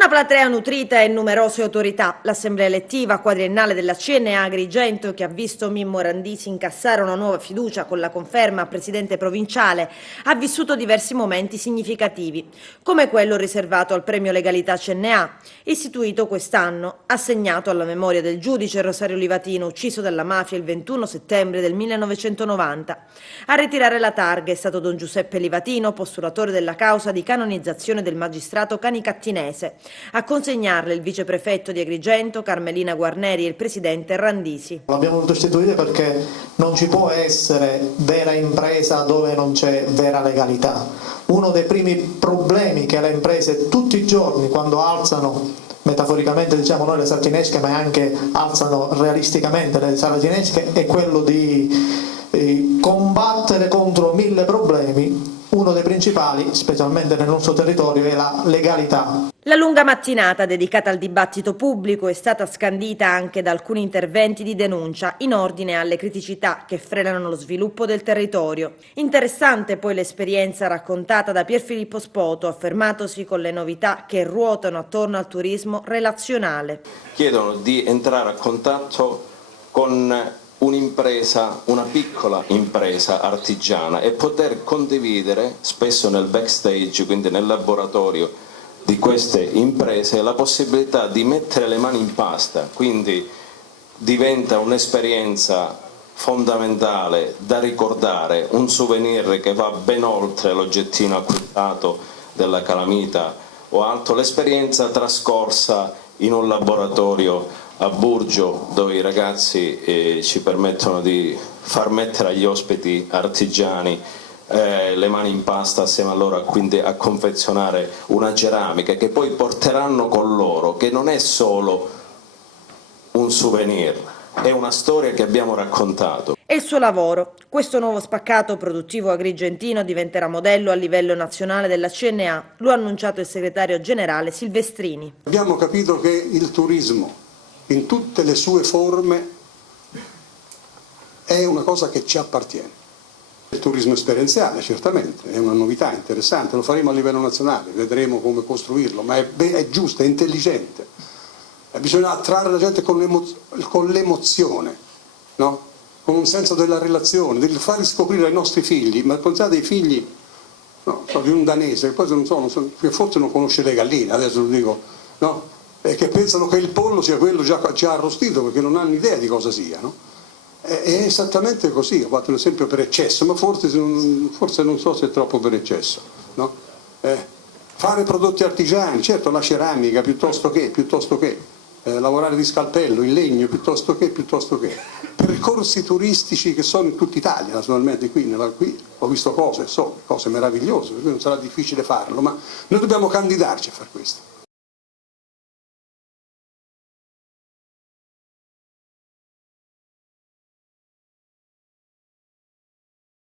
Una platea nutrita e numerose autorità. L'assemblea elettiva quadriennale della CNA Agrigento, che ha visto Mimmo Randisi incassare una nuova fiducia con la conferma a presidente provinciale, ha vissuto diversi momenti significativi, come quello riservato al premio Legalità CNA, istituito quest'anno, assegnato alla memoria del giudice Rosario Livatino, ucciso dalla mafia il 21 settembre del 1990. A ritirare la targa è stato don Giuseppe Livatino, postulatore della causa di canonizzazione del magistrato canicattinese. A consegnarle il viceprefetto di Agrigento, Carmelina Guarneri, e il presidente Randisi. L'abbiamo voluto istituire perché non ci può essere vera impresa dove non c'è vera legalità. Uno dei primi problemi che le imprese tutti i giorni, quando alzano, metaforicamente diciamo noi le sardinesche, ma anche alzano realisticamente le sardinesche, è quello di combattere contro 1000 problemi. Uno dei principali, specialmente nel nostro territorio, è la legalità. La lunga mattinata dedicata al dibattito pubblico è stata scandita anche da alcuni interventi di denuncia in ordine alle criticità che frenano lo sviluppo del territorio. Interessante poi l'esperienza raccontata da Pierfilippo Spoto, affermatosi con le novità che ruotano attorno al turismo relazionale. Chiedono di entrare a contatto con un'impresa, una piccola impresa artigiana, e poter condividere, spesso nel backstage, quindi nel laboratorio di queste imprese, la possibilità di mettere le mani in pasta. Quindi diventa un'esperienza fondamentale da ricordare, un souvenir che va ben oltre l'oggettino acquistato della calamita o altro, l'esperienza trascorsa in un laboratorio a Burgio, dove i ragazzi ci permettono di far mettere agli ospiti artigiani le mani in pasta assieme a loro, quindi a confezionare una ceramica che poi porteranno con loro, che non è solo un souvenir, è una storia che abbiamo raccontato. E il suo lavoro. Questo nuovo spaccato produttivo agrigentino diventerà modello a livello nazionale della CNA, lo ha annunciato il segretario generale Silvestrini. Abbiamo capito che il turismo in tutte le sue forme è una cosa che ci appartiene. Il turismo esperienziale certamente è una novità interessante, lo faremo a livello nazionale, vedremo come costruirlo, ma è giusto, è intelligente. Bisogna attrarre la gente con l'emozione, no? Con un senso della relazione, di far scoprire ai nostri figli, ma pensate ai figli, no, di un danese, che poi che forse non conosce le galline, adesso lo dico, no? E che pensano che il pollo sia quello già arrostito, perché non hanno idea di cosa sia, no? È esattamente così. Ho fatto un esempio per eccesso, ma forse non so se è troppo per eccesso, no? Fare prodotti artigiani, certo, la ceramica piuttosto che lavorare di scalpello, il legno piuttosto che percorsi turistici che sono in tutta Italia, naturalmente qui ho visto cose meravigliose, per cui non sarà difficile farlo, ma noi dobbiamo candidarci a fare questo.